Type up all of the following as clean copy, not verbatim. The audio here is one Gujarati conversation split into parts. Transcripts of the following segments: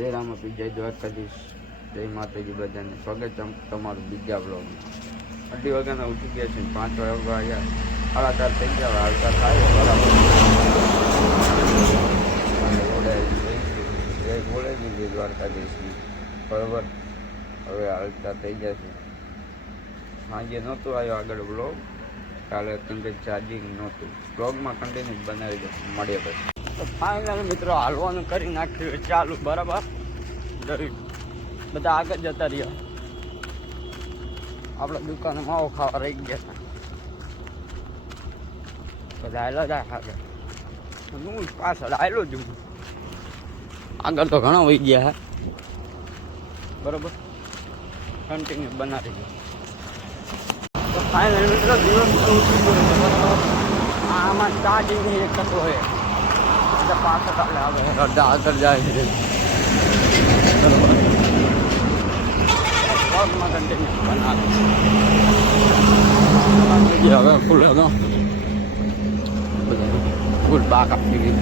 જય રામાપીર, જય દ્વારકાધીશ, જય માતાજી બધાને સ્વાગત છે તમારું બીજા બ્લોગમાં. 2 વાગ્યાના ઉઠી ગયા છે, 5 વાગ્યા સાડા 4 થઈ ગયા. હાલતા થાય બરાબર જય બોલે જય દ્વારકાધીશની બરાબર. હવે હાલતા થઈ જશે. સાંજે નહોતું આવ્યો આગળ બ્લોગ, કાલે કંઈ ચાર્જિંગ નહોતું. બ્લોગમાં કન્ટિન્યુ બનાવી દો, મળીએ પછી. તો ફાઇનલ મિત્રો હાલવાનું કરી નાખ્યું ચાલુ બરાબર. બધા આગળ જતા રહ્યા. આપણે દુકાને માવો ખાવા રહી ગયા હતા. બધા હાલો જાય આગળ, હું પાછળ હાલો જ આગળ તો ઘણા વહી ગયા હે બરાબર. કન્ટિન્યુ બનાવી ગયો. તો ફાઇનલ મિત્રો દિવસ આમાં ચાર્જિંગ એક થતો હોય એટલે પાછળ આવે અડધા આગળ જાય છે બરાબર. બ્લોગમાં કન્ટિન્યુ બનાવે હવે ફૂલ હતો ફૂલ બાક આપી ગઈ.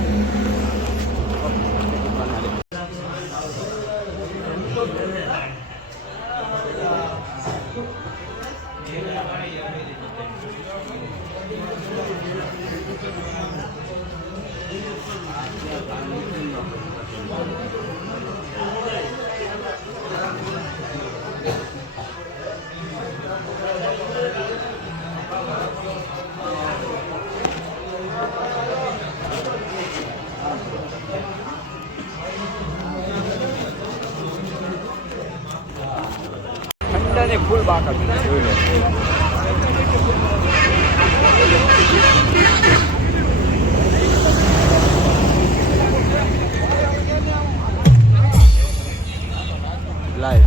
ફૂલ બાકા જોઈ લો. લાઈવ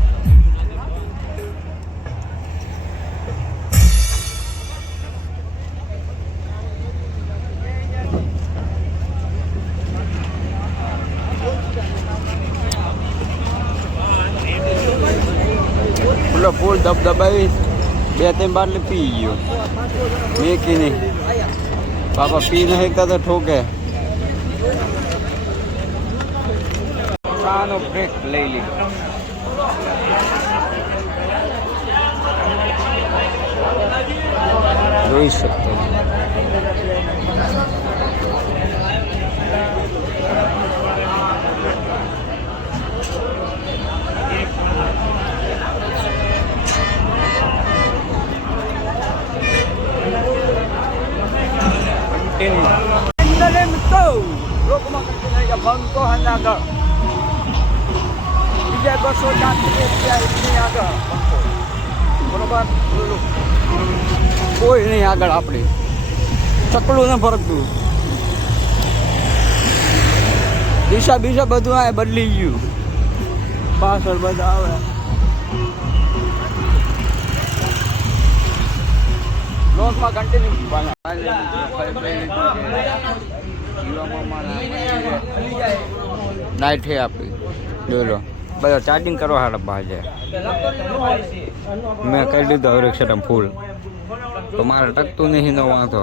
ફૂલ દબદબાવી 2-3 બાટલી પી ગયો. મેં કી નહીં પાપા પી નહીં શકતા તો ઠોકે. ચાનો બ્રેક લઈ લીધો. જોઈ શકતો બંકો આગળ બીજા 200 આગળ બરોબર. કોઈ નહીં આગળ. આપણે ચકલું ને ફરકતું દિશા બીજા બધું આ બદલી ગયું. પાછળ બધા આવે. બ્લોગમાં કન્ટિન્યુ નાઇટ છે આપણી. જોઈ લો બધા ચાર્જિંગ કરવા હાડા બહાર જાય. મેં કહી દીધું હવે રિક્ષા ફૂલ તો મારે ટકતું નહીં. નો વાંધો.